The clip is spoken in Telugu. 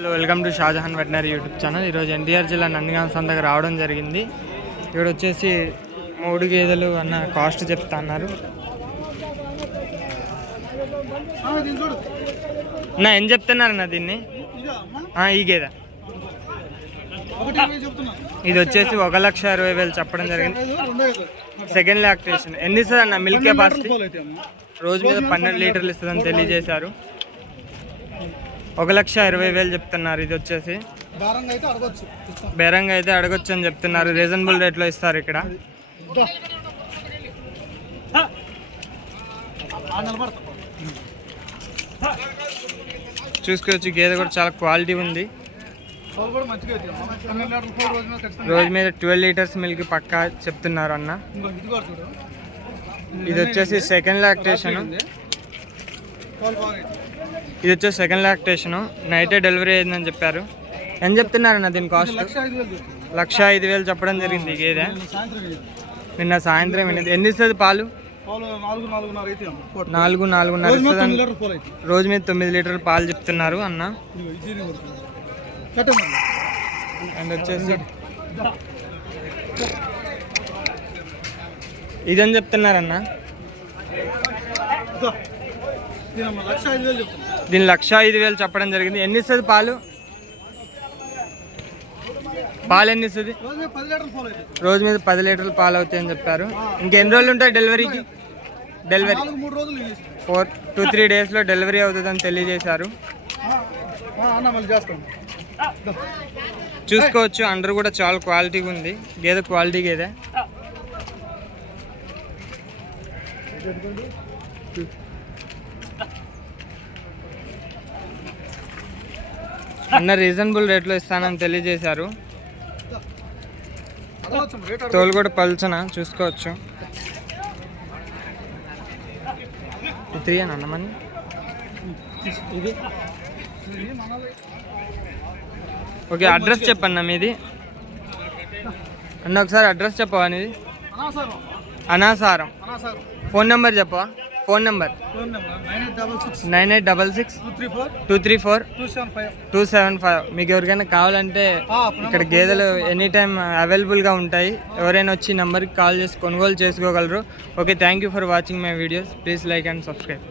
Hello welcome to Shahjahan veterinary YouTube channel ఈరోజు ఎన్టీఆర్ జిల్లా నందిగాం సంతకు రావడం జరిగింది. ఇక్కడ వచ్చేసి మూడు గేదెలు అన్న కాస్ట్ చెప్తా అన్నారు. నా ఏం చెప్తున్నారన్న దీన్ని? ఈ గేదె. ఇది వచ్చేసి ఒక లక్ష అరవై వేలు చెప్పడం జరిగింది. సెకండ్ లాక్టేషన్ ఎన్ని ఇస్తుంది అన్న? మిల్క్ కెపాసిటీ రోజు మీద పన్నెండు లీటర్లు ఇస్తుందని తెలియజేశారు. ఒక లక్ష ఇరవై వేలు చెప్తున్నారు. ఇది వచ్చేసి బేరంగా అయితే అడగొచ్చు. అని చెప్తున్నారు. రీజనబుల్ రేట్లో ఇస్తారు ఇక్కడ. చూసుకోవచ్చు గేదె కూడా చాలా క్వాలిటీ ఉంది. రోజు మీద ట్వెల్వ్ లీటర్స్ మిల్క్ పక్కా చెప్తున్నారు అన్న. ఇది వచ్చేసి సెకండ్ లాక్టేషన్ ఇది వచ్చేసి సెకండ్ లాక్టేషన్ నైటే డెలివరీ అయిందని చెప్పారు. ఏం చెప్తున్నారన్న దీని కాస్ట్ లక్ష ఐదు వేలు చెప్పడం జరిగింది గేదె. నిన్న సాయంత్రం ఎన్ని ఇస్తుంది పాలు? నాలుగు నాలుగున్నర రోజు మీద ఇస్తుంది తొమ్మిది లీటర్ల పాలు అయితే రోజు మీద తొమ్మిది లీటర్లు పాలు చెప్తున్నారు అన్న. అండ్ వచ్చేసి ఇదని చెప్తున్నారన్న? దీని లక్ష ఐదు వేలు చెప్పడం జరిగింది. ఎన్ని ఇస్తుంది పాలు? పాలు ఎన్ని ఇస్తుంది? రోజు మీద పది లీటర్లు పాలు అవుతాయని చెప్పారు. ఇంకెన్ని రోజులు ఉంటాయి డెలివరీకి? డెలివరీ ఫోర్ టూ త్రీ డేస్లో డెలివరీ అవుతుందని తెలియజేశారు. చూసుకోవచ్చు అండర్ కూడా చాలా క్వాలిటీగా ఉంది. గేదె క్వాలిటీ గేదె. అన్న రీజనబుల్ రేట్లో ఇస్తానని తెలియజేశారు. తోలు కూడా పల్చన? చూసుకోవచ్చు. త్రీ అని అన్నమని ఇది? ఓకే అడ్రస్ చెప్పన్న మీది? అన్న ఒకసారి అడ్రస్ చెప్పవా నీది? అనాసారం. అనాసారం. అనాసారం. ఫోన్ నెంబర్ చెప్పవా? Phone number nine eight double six two three four two seven five మీకు ఎవరికైనా కావాలంటే ఇక్కడ గేదెలు ఎనీ టైం అవైలబుల్గా ఉంటాయి. ఎవరైనా వచ్చి నెంబర్కి కాల్ చేసి కొనుగోలు చేసుకోగలరు. Okay thank you for watching my videos. Please like and subscribe.